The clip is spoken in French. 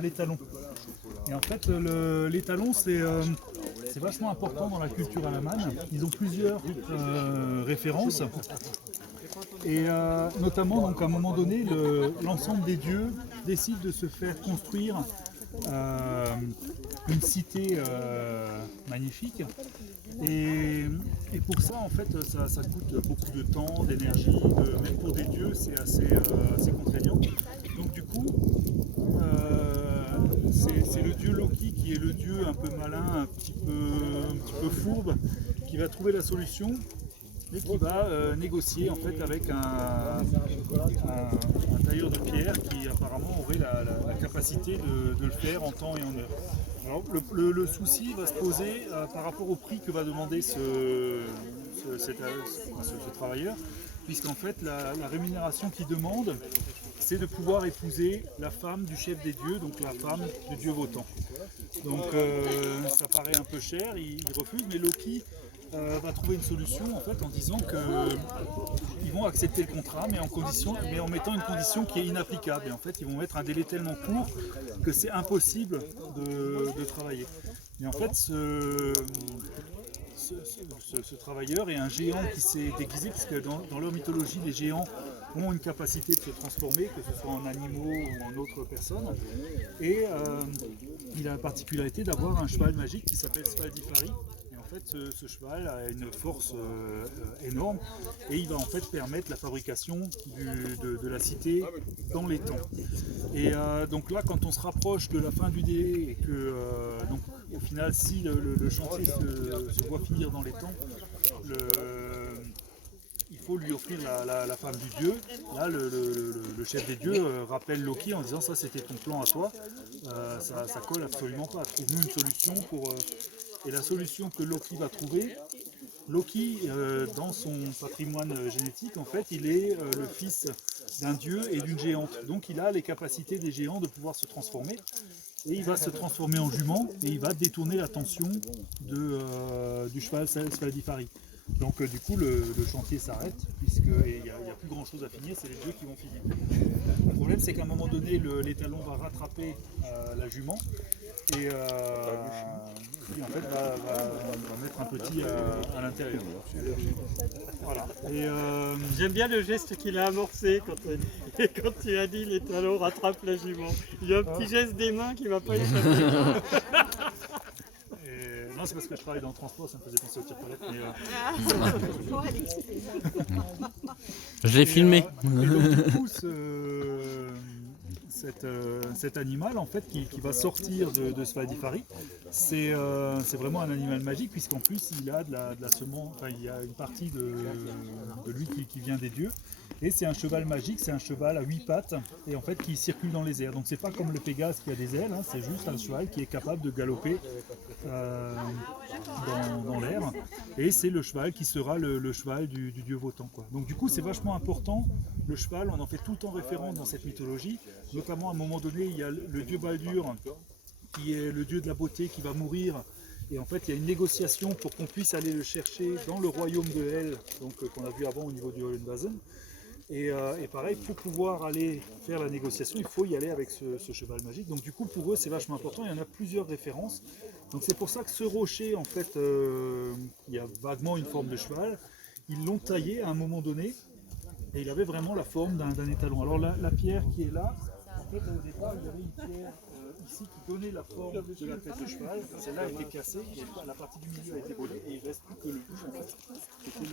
l'étalon. Et en fait, l'étalon, c'est vachement important dans la culture alamane. Ils ont plusieurs références. Et notamment, donc, à un moment donné, l'ensemble des dieux décide de se faire construire une cité magnifique. Et pour ça, en fait, ça coûte beaucoup de temps, d'énergie, même pour des dieux, c'est assez contraignant. Donc du coup, c'est le dieu Loki qui est le dieu un peu malin, un petit peu fourbe, qui va trouver la solution et qui va négocier en fait avec un tailleur de pierre qui apparemment aurait la capacité de le faire en temps et en heure. Alors, le souci va se poser par rapport au prix que va demander ce travailleur, puisqu'en fait la rémunération qu'il demande, c'est de pouvoir épouser la femme du chef des dieux, donc la femme du dieu Wotan. Donc ça paraît un peu cher, il refuse, mais Loki va trouver une solution en fait en disant qu'ils vont accepter le contrat, mais en mettant une condition qui est inapplicable. Et en fait, ils vont mettre un délai tellement court que c'est impossible de travailler. Et en fait, ce travailleur est un géant qui s'est déguisé, parce que dans leur mythologie, les géants ont une capacité de se transformer, que ce soit en animaux ou en autres personnes. Et il a la particularité d'avoir un cheval magique qui s'appelle Svadilfari. En fait, ce cheval a une force énorme et il va en fait permettre la fabrication de la cité dans les temps. Et donc là, quand on se rapproche de la fin du délai et que donc, au final, si le chantier se voit finir dans les temps, il faut lui offrir la femme du dieu. Là, le chef des dieux rappelle Loki en disant ça c'était ton plan à toi, ça colle absolument pas. Trouve-nous une solution pour... Et la solution que Loki va trouver, Loki, dans son patrimoine génétique, en fait, il est le fils d'un dieu et d'une géante. Donc il a les capacités des géants de pouvoir se transformer. Et il va se transformer en jument et il va détourner l'attention du cheval Svadilfari. Donc du coup le chantier s'arrête puisqu'il n'y a plus grand chose à finir, c'est les dieux qui vont finir. Le problème c'est qu'à un moment donné l'étalon va rattraper la jument et puis en fait va mettre un petit à l'intérieur. Voilà. J'aime bien le geste qu'il a amorcé quand tu as dit l'étalon rattrape la jument. Il y a un petit geste des mains qui m'a pas échappé. Non, c'est parce que je travaille dans le transport, ça me faisait penser au tire-palette. Je l'ai filmé. Et donc, du coup, cet animal en fait, qui va sortir de Svadilfari, c'est vraiment un animal magique, puisqu'en plus il a de la semence, enfin, il y a une partie de lui qui vient des dieux. Et c'est un cheval magique, c'est un cheval à 8 pattes et en fait qui circule dans les airs. Donc c'est pas comme le Pégase qui a des ailes, hein, c'est juste un cheval qui est capable de galoper dans l'air. Et c'est le cheval qui sera le cheval du dieu Wotan, quoi. Donc du coup c'est vachement important, le cheval, on en fait tout le temps référence dans cette mythologie. Notamment à un moment donné il y a le dieu Baldur qui est le dieu de la beauté qui va mourir. Et en fait, il y a une négociation pour qu'on puisse aller le chercher dans le royaume de Hel, donc qu'on a vu avant au niveau du Hohenwausen. Et pareil, pour pouvoir aller faire la négociation, il faut y aller avec ce cheval magique. Donc du coup, pour eux, c'est vachement important. Il y en a plusieurs références. Donc c'est pour ça que ce rocher, en fait, il y a vaguement une forme de cheval. Ils l'ont taillé à un moment donné, et il avait vraiment la forme d'un étalon. Alors la pierre qui est là, en fait, au départ, il y avait une pierre ici qui donnait la forme de la tête de cheval. Celle-là a été cassée, et la partie du milieu a été volée, et il ne reste plus que le bout, en fait. C'était